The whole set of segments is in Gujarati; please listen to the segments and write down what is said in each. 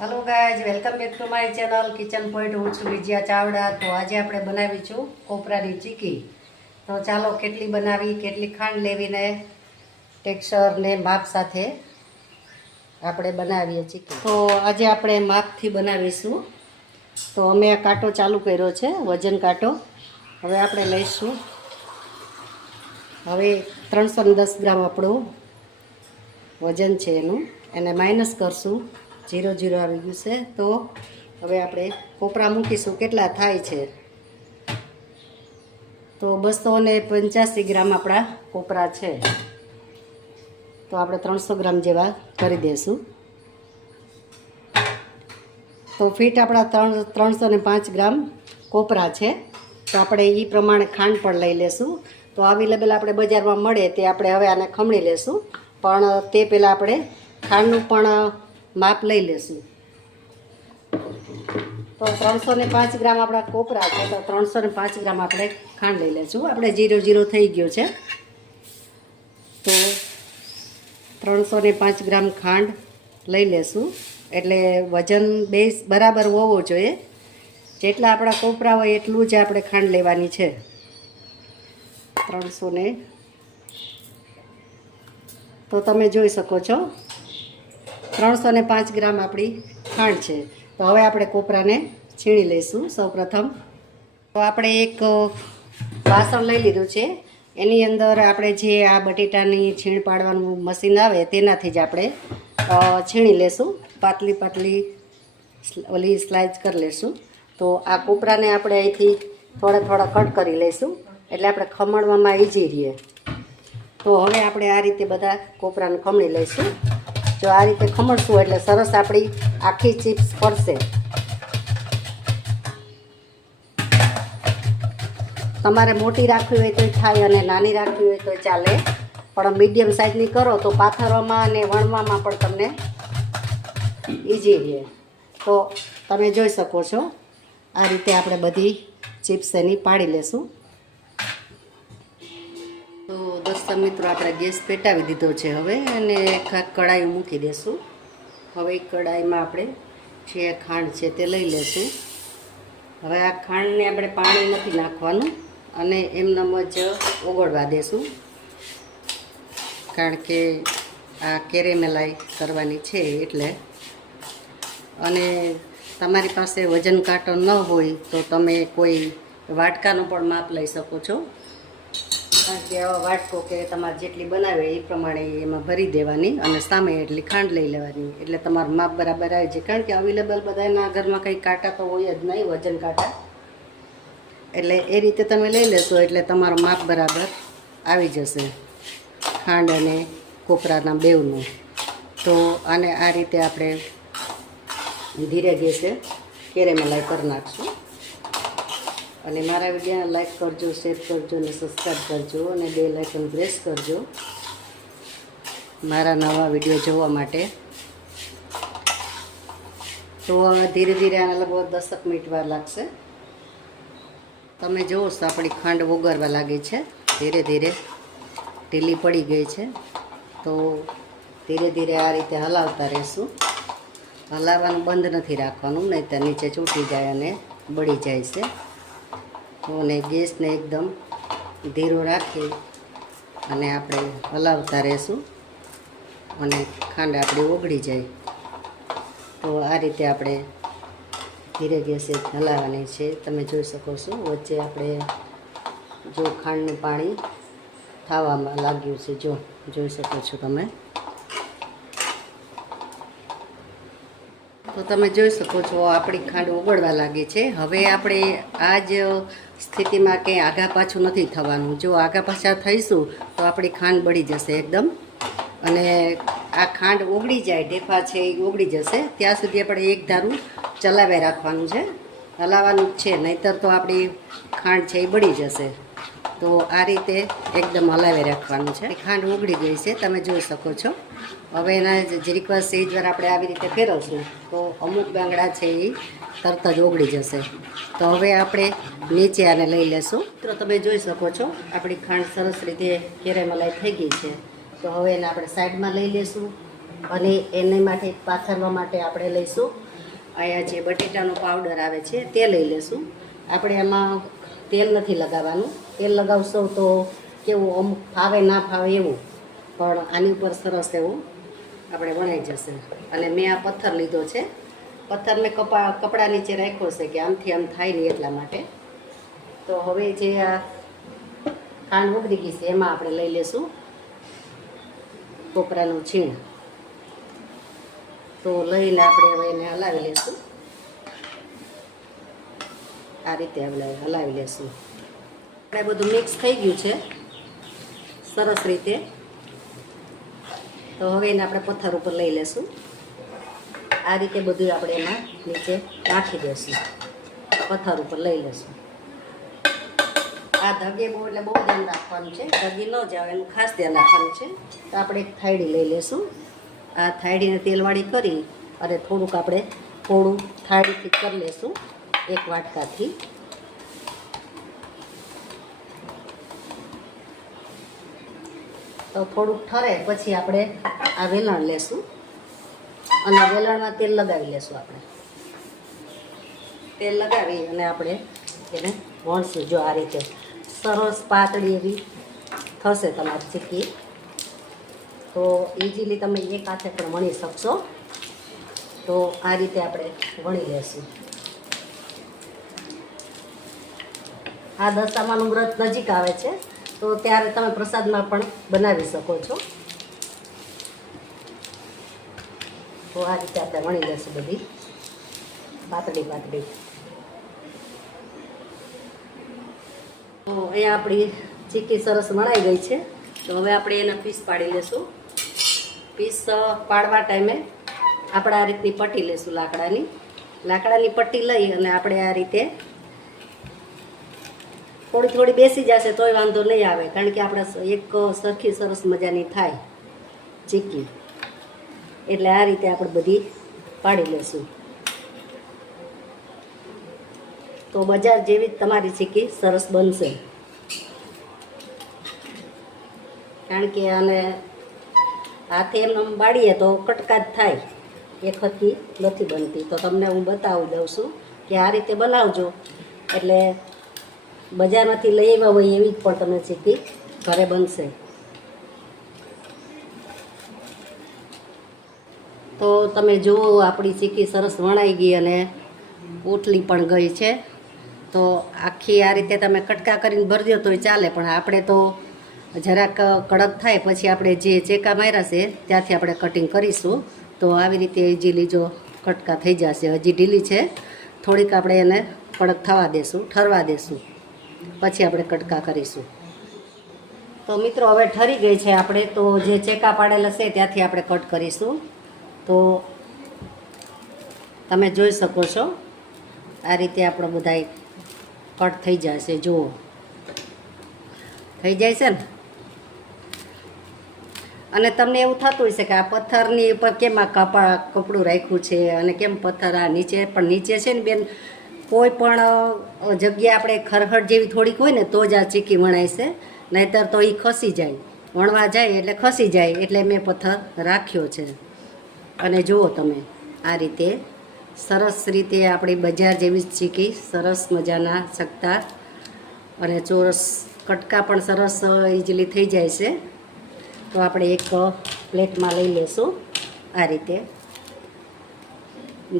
Hello guys welcome back to my channel kitchen point હું છું વિજયા ચાવડા તો આજે આપણે બનાવી છું કોપરાની ચીકી. તો ચાલો કેટલી બનાવી, કેટલી ખાંડ લેવીને ટેક્સચર ને માપ સાથે આપણે બનાવીએ ચીકી. તો આજે આપણે માપથી બનાવીશું. તો અમે આ કાંટો ચાલુ કર્યો છે, વજન કાંટો. હવે આપણે લઈશું. હવે ત્રણસો દસ ગ્રામ આપણું વજન છે એનું. એને માઇનસ કરશું. જીરો જીરો આવી ગયું છે. તો હવે આપણે કોપરા મૂકીશું. કેટલા થાય છે? તો બસો ને પંચ્યાસી ગ્રામ આપણા કોપરા છે. તો આપણે ત્રણસો ગ્રામ જેવા કરી દઈશું તો ફીટ આપણા ત્રણ, ત્રણસો ને પાંચ ગ્રામ કોપરા છે. તો આપણે એ પ્રમાણે ખાંડ પણ લઈ લેશું. તો અવેલેબલ આપણે બજારમાં મળે તે આપણે હવે આને ખમણી લેશું. પણ તે પહેલાં આપણે ખાંડનું પણ માપ લઈ લેશું. તો ત્રણસો ને પાંચ ગ્રામ આપણા કોપરા છે, તો ત્રણસો ને પાંચ ગ્રામ આપણે ખાંડ લઈ લઈશું આપણે જીરો જીરો થઈ ગયો છે. તો ત્રણસો ને પાંચ ગ્રામ ખાંડ લઈ લેશું. એટલે વજન બે બરાબર હોવો જોઈએ. જેટલા આપણા કોપરા હોય એટલું જ આપણે ખાંડ લેવાની છે. ત્રણસો ને તો તમે જોઈ શકો છો. ત્રણસો ને પાંચ ગ્રામ આપણી ખાંડ છે. તો હવે આપણે કોપરાને છીણી લઈશું સૌપ્રથમ. તો આપણે એક વાસણ લઈ લીધું છે. એની અંદર આપણે જે આ બટેટાની છીણ પાડવાનું મશીન આવે તેનાથી જ આપણે છીણી લેશું. પાતલી પાતલી ઓલી સ્લાઇસ કરી લેશું. તો આ કોપરાને આપણે અહીંથી થોડા થોડા કટ કરી લઈશું. એટલે આપણે ખમણવામાં ઈજી રહીએ. તો હવે આપણે આ રીતે બધા કોપરાને ખમણી લઈશું. જો આ રીતે ખમણશું એટલે સરસ આપણી આખી ચિપ્સ પડશે તમારે મોટી રાખવી હોય તો થાય અને નાની રાખવી હોય તો ચાલે. પણ મીડિયમ સાઇઝની કરો તો પાથરવામાં અને વણવામાં પણ તમને ઇઝી રહે. તો તમે જોઈ શકો છો. આ રીતે આપણે બધી ચિપ્સ એની પાડી લેશું. તો મિત્રો આપણે ગેસ પેટાવી દીધો છે હવે અને આ મૂકી દેશું. હવે કઢાઈમાં આપણે જે ખાંડ છે તે લઈ લેશું. હવે આ ખાંડને આપણે પાણી નથી નાખવાનું અને એમનામ જ ઓગળવા દેશું. કારણ કે આ કેરેમેલાઈ કરવાની છે એટલે. અને તમારી પાસે વજન કાંટો ન હોય તો તમે કોઈ વાટકાનું પણ માપ લઈ શકો છો. કારણ કે આવા વાટકો કે તમારે જેટલી બનાવે એ પ્રમાણે એમાં ભરી દેવાની અને સામે એટલી ખાંડ લઈ લેવાની. એટલે તમારું માપ બરાબર આવે છે કારણ કે અવેલેબલ બધાના ઘરમાં કંઈ કાંટા તો હોય જ નહીં, વજન કાંટા. એટલે એ રીતે તમે લઈ લેશો એટલે તમારું માપ બરાબર આવી જશે. ખાંડ અને કોપરાના બેવનું તો આને આ રીતે આપણે ધીરે ગેસે કેરેમલાઈ કરી નાખશું. અને મારા વિડીયોને લાઈક કરજો શેર કરજો અને સબસ્ક્રાઈબ કરજો અને બે લાઇકન પ્રેસ કરજો મારા નવા વીડિયો જોવા માટે. તો ધીરે ધીરે આને લગભગ દસક મિનિટ વાર લાગશે. તમે જુઓ તો આપણી ખાંડ ઓગળવા લાગી છે. ધીરે ધીરે ઢીલી પડી ગઈ છે. તો ધીરે ધીરે આ રીતે હલાવતા રહેશું. હલાવવાનું બંધ નથી રાખવાનું નહીં નીચે ચૂંટી જાય અને બળી જાય છે. અને ગેસને એકદમ ધીરો રાખી અને આપણે હલાવતા રહેશું અને ખાંડ આપણી ઓગળી જાય. તો આ રીતે આપણે ધીરે ગેસે હલાવવાની છે. તમે જોઈ શકો છો, વચ્ચે આપણે જો ખાંડનું પાણી થવામાં લાગ્યું છે. જો જોઈ શકો છો તમે. તો તમે જોઈ શકો છો, આપણી ખાંડ ઓગળવા લાગી છે. હવે આપણે આ જ સ્થિતિમાં કંઈ આગા પાછું નથી થવાનું. જો આગા પાછા થઈશું, તો આપણી ખાંડ બળી જશે એકદમ. અને આ ખાંડ ઓગળી જાય, ઢેફા છે એ ઓગળી જશે. ત્યાં સુધી આપણે એક ધારું ચલાવે રાખવાનું છે. હલાવવાનું છે, નહીતર તો આપણી ખાંડ છે એ બળી જશે. તો આ રીતે એકદમ હલાવી રાખવાનું છે. ખાંડ ઓગળી ગઈ છે, તમે જોઈ શકો છો. હવે એના જરીક વાર આપણે આવી રીતે ફેરવશું. તો અમુક બાંગડા છે એ તરત જ ઓગળી જશે. તો હવે આપણે નીચે આને લઈ લેશું. તો તમે જોઈ શકો છો, આપણી ખાંડ સરસ રીતે કેરેમલાઈ થઈ ગઈ છે. તો હવે એને આપણે સાઈડમાં લઈ લેશું અને એને માટે પાથરવા માટે આપણે લઈશું. અહીંયા જે બટેટાનો પાવડર આવે છે, તે લઈ લેશું. આપણે એમાં તેલ નથી લગાવવાનું. તેલ લગાવશો તો કેવું અમુક ફાવે, ના ફાવે એવું. પણ આની ઉપર સરસ એવું આપણે વણાઈ જશે. અને મેં આ પથ્થર લીધો છે. પથ્થર મેં કપા, કપડા નીચે રાખ્યો છે કે આમથી આમ થાય નહીં એટલા માટે. તો હવે જે આ ખાંડ ઉગરી ગઈ છે, એમાં આપણે લઈ લેશું કોપરાનું છીણ. તો લઈને આપણે હવે એને હલાવી લેશું. આ રીતે આપણે હલાવી લેશું. આપણે બધું મિક્સ થઈ ગયું છે. સરસ રીતે. તો હવે એને આપણે પથ્થર ઉપર લઈ લેશું. આ રીતે બધું આપણે એમાં નીચે નાખી દઈશું પથ્થર ઉપર લઈ લેશું. આ ધગે બહુ એટલે બહુ ધ્યાન રાખવાનું છે. ધગી ન જાવ એનું ખાસ ધ્યાન રાખવાનું છે. તો આપણે એક થાયડી લઈ લેશું. આ થાળીને તેલવાળી કરી અને થોડુંક આપણે થોડું થાળીથી કરી લેશું. એક વાટકાથી. તો થોડુંક ઠરે, પછી આપણે આ વેલણ લેશું. અને વેલણમાં તેલ લગાવી લેશું આપણે. તેલ લગાવી અને આપણે એને વણશું જો આ રીતે. સરસ પાતળી એવી થશે તમારી ચીકી. તો ઇઝીલી તમે એક હાથે પણ વણી શકશો. તો આ રીતે આપણે વણી લેશું. આ દશામાનું વ્રત નજીક આવે છે. તો ત્યારે તમે પ્રસાદમાં પણ બનાવી શકો છો. તો આ રીતે આપણે વણી લેશું બધી. પાતળી પાતળી. તો અહીંયા આપણી ચીકી સરસ વણાઈ ગઈ છે. તો હવે આપણે એના પીસ પાડી લેશું. પીસ પાડવા ટાઈમે આપણે આ રીતની પટ્ટી લેશું લાકડાની. લાકડાની પટ્ટી લઈ અને આપણે આ રીતે થોડી થોડી બેસી જશે તોય વાંધો નહીં આવે, કારણ કે આપણે એક સરખી સરસ મજાની થાય ચીક્કી. એટલે આ રીતે આપણે બધી પાડી લઈશું તો બજાર જેવી તમારી ચીકી સરસ બનશે. કારણ કે આને હાથે એમ એમ બાળીએ તો કટકા જ થાય. એક હતી નથી બનતી. તો તમને હું બતાવી દઉં છું કે આ રીતે બનાવજો. એટલે બજારમાંથી લઈ આવ્યા હોય એવી જ પણ તમને ચીકી ઘરે બનશે. તો તમે જુઓ, આપણી ચીકી સરસ વણાઈ ગઈ અને ઉટલી પણ ગઈ છે. તો આખી આ રીતે તમે કટકા કરીને ભરજો તોય ચાલે, પણ આપણે તો જરાક કડક થાય, પછી આપણે જે ચેકા માર્યા છે ત્યાંથી આપણે કટિંગ કરીશું. તો આવી રીતે ઇઝીલી જો કટકા થઈ જશે. હજી ઢીલી છે. થોડીક આપણે એને કડક થવા દેશું, ઠરવા દેશું. પછી આપણે કટકા કરીશું. તો મિત્રો, હવે ઠરી ગઈ છે આપણે, તો જે ચેકા પાડેલા છે ત્યાંથી આપણે કટ કરીશું. તો તમે જોઈ શકો છો, આ રીતે આપણો બધા કટ થઈ જશે. જુઓ. થઈ જાય છે ને? અને તમને એવું થતું હશે કે આ પથ્થરની ઉપર કેમ આ કપા, કપડું રાખ્યું છે અને કેમ પથ્થર આ નીચે, પણ નીચે છે ને બેન કોઈ પણ જગ્યા આપણે ખરખડ જેવી થોડીક હોય ને, તો જ આ ચીકી વણાય છે. નહીતર તો એ ખસી જાય. વણવા જાય એટલે ખસી જાય, એટલે મેં પથ્થર રાખ્યો છે. અને જુઓ તમે, આ રીતે સરસ રીતે આપણી બજાર જેવી જ ચીકી, સરસ મજાના શકતા અને ચોરસ કટકા પણ સરસ ઇઝીલી થઈ જાય છે. તો આપણે એક પ્લેટમાં લઈ લેશું. આ રીતે.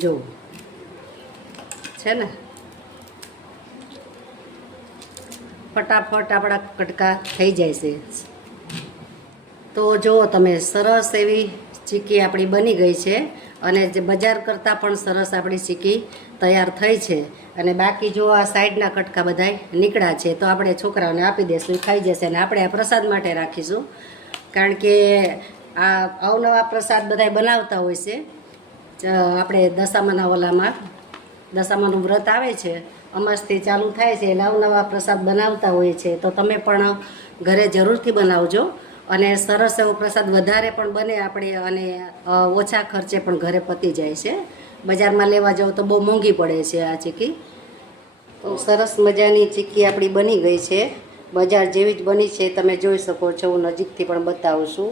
જો છે ને? ફટાફટ આપણા કટકા થઈ જાય છે. તો જુઓ તમે, સરસ એવી ચીકી આપણી બની ગઈ છે અને જે બજાર કરતાં પણ સરસ આપણી ચીકી તૈયાર થઈ છે. અને બાકી જો આ સાઈડના કટકા બધાય નીકળ્યા છે, તો આપણે છોકરાઓને આપી દઈશું ખાઈ જશે અને આપણે આ પ્રસાદ માટે રાખીશું. કારણ કે આ અવનવા પ્રસાદ બધાય બનાવતા હોય છે. આપણે દશામાના ઓલામાં દશામાનું વ્રત આવે છે, અમાસથી ચાલુ થાય છે, નવ નવા પ્રસાદ બનાવતા હોય છે, તો તમે પણ ઘરે જરૂરથી બનાવજો. અને સરસ એવો પ્રસાદ વધારે પણ બને આપણે અને ઓછા ખર્ચે પણ ઘરે પતી જાય છે. બજારમાં લેવા જાઓ તો બહુ મોંઘી પડે છે આ ચીકી. તો સરસ મજાની ચીકી આપણી બની ગઈ છે. બજાર જેવી જ બની છે, તમે જોઈ શકો છો, હું નજીકથી પણ બતાવું છું.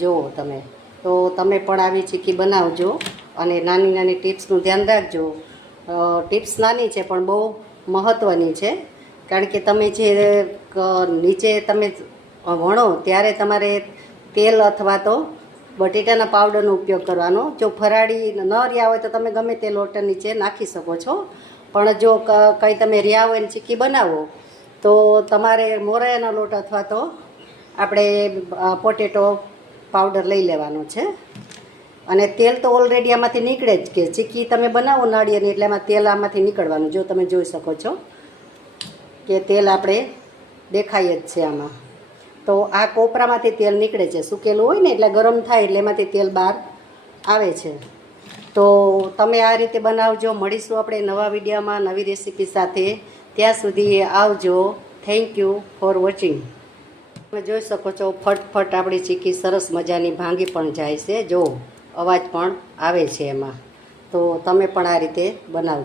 જુઓ તમે. તો તમે પણ આવી ચીકી બનાવજો. અને નાની નાની ટિપ્સનું ધ્યાન રાખજો. ટિપ્સ નાની છે, પણ બહુ મહત્ત્વની છે. કારણ કે તમે જે નીચે તમે વણો, ત્યારે તમારે તેલ અથવા તો બટેટાના પાવડરનો ઉપયોગ કરવાનો. જો ફરાળી ન રહ્યા હોય તો તમે ગમે તે લોટ નીચે નાખી શકો છો. પણ જો કંઈ તમે રહ્યા હોય ને ચીક્કી બનાવો, તો તમારે મોરાયાનો લોટ અથવા તો આપણે પોટેટો પાવડર લઈ લેવાનો છે. અને તેલ તો ઓલરેડી આમાંથી નીકળે જ કે ચીકી તમે બનાવો નાળિયેરની એટલે એમાં તેલ આમાંથી નીકળવાનું. જો તમે જોઈ શકો છો કે તેલ આપણે દેખાય જ છે આમાં. તો આ કોપરામાંથી તેલ નીકળે છે. સુકેલું હોય ને એટલે ગરમ થાય એટલે એમાંથી તેલ બહાર આવે છે. તો તમે આ રીતે બનાવજો. મળીશું આપણે નવા વિડીયોમાં, નવી રેસીપી સાથે. ત્યાં સુધી આવજો. થેન્ક યુ ફોર વોચિંગ તમે જોઈ શકો છો, ફટફટ આપણી ચીકી સરસ મજાની ભાંગી પણ જાય છે. જો અવાજ પણ આવે છે એમાં. તો તમે પણ આ રીતે બનાવજો.